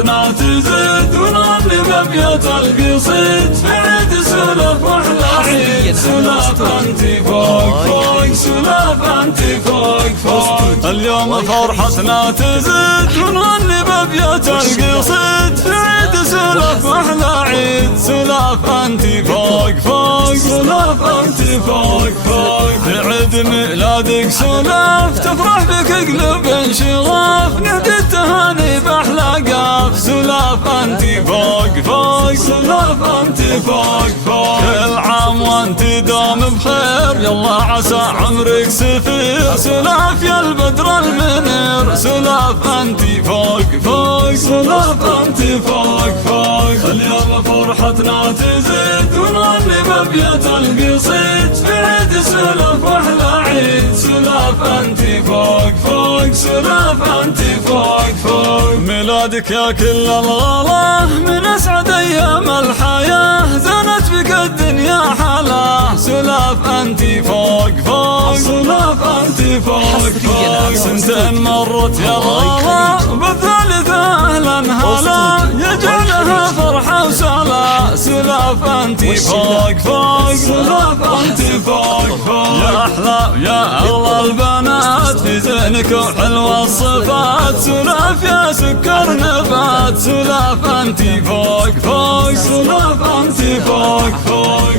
فرحتنا تزيد ونغني بأبيات القصيد في عيد سلف واحلى عيد. سلف انتي فوق فوق، سلف انتي فوق فوق. اليوم فرحتنا تزيد ونغني بأبيات القصيد في عيد سلف واحلى عيد. سلف انتي فوق فوق، سلف انتي فوق فوق. في عيد ميلادك سلف تفرح بك قلوب انشغاف، نهدي التهاني باحلى قاف. سلف انتي فوق فوق، سلف انتي فوق فوق. كل عام وانت دوم بخير، يلا عسى عمرك سفير. سلف يا البدر المنير، سلف انتي فوق فوق، سلف انتي فوق فوق. اليوم فرحتنا تزيد ونغني بأبيات القصيد في عيد سلف واحلى عيد. سلف انتي فوق فوق، سلف انتي فوق فوق. ميلادك يا كل الغلا من اسعد ايام الحياة، زانت بك الدنيا حلا. سلف انتي فوق فوق، سلف انتي فوق فوق. سنتين مرت يا غلا بالثالثة اهلا هلا، يجعلها فرحة وسلا. سلف انتي فوق فوق، سلف انتي فوق فوق. يا احلى يا اغلى البنات في زينك وحلوة الصفات. سلف يا سكر نبات، سلف انتي فوق فوق، سلف انتي فوق فوق.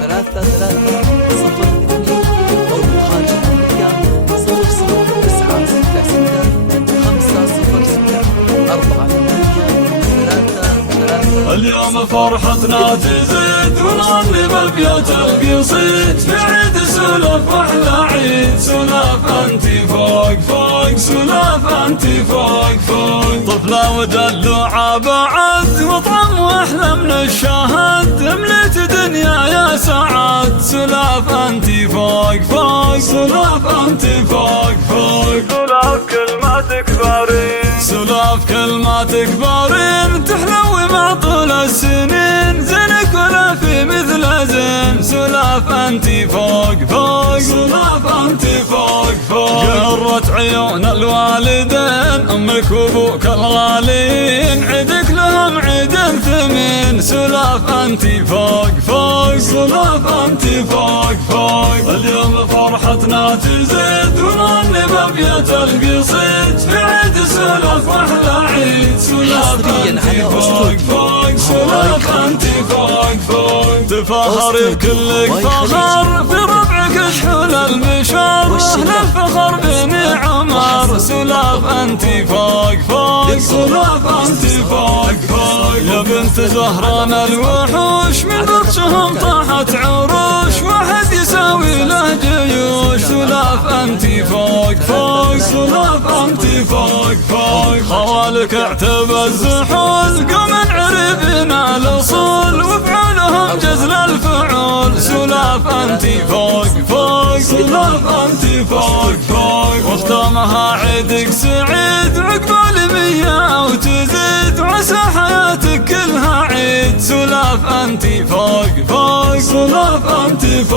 3-3-0-2 أو الخارج الأمريكان 0-0-9-6-5-0-6-4-8-3-3. اليوم فرحتنا تزيد ونغني بأبيات القصيد في عيد سلف واحلى عيد. سلف انتي فوق فوق، سلف انتي فوق فوق. طفلة ودلوعة بعد وطعم واحلى من الشهد، مليت دنيا يا سعد. سلف انتي فوق فوق، سلف انتي فوق فوق. سلف كلماتك بارين، سلف كلماتك بارين، تحلوي مع طول السنين. زينك ولا في مثل زين. سلف انتي فوق فوق، سلف انتي فوق فوق. قرت عيون الوالدين امك وابوك الغالين، عيدك لهم عيد ثمين. سلف انتي فوق فوق، سلف انتي فوق فوق. اليوم فرحتنا تزيد ونغني بأبيات القصيد في عيد سلف واحلى عيد. سلف انتي فوق فوق، سلف انتي فوق فوق. تفاخر بكلك فخر في ربعك شحول المشار، اهل الفخر بني عمر. سلف انتي فوق فوق، سلف انتي فوق فوق. يا بنت زهران الوحوش من بطشهم طاحت عروش، واحد يساوي له جيوش. سلف انتي فوق فوق، سلف انتي فوق فوق. خوالك اعتب الزحول قوم عربنا الاصول، وفعولهم جزل الفعول. سلف انتي فوق فوق، سلف انتي فوق فوق. واختامها عيدك سعيد عقبال 100 وتزيد، وعسى حياتك كلها عيد. سلف انتي فوق فوق، سلف انتي فوق.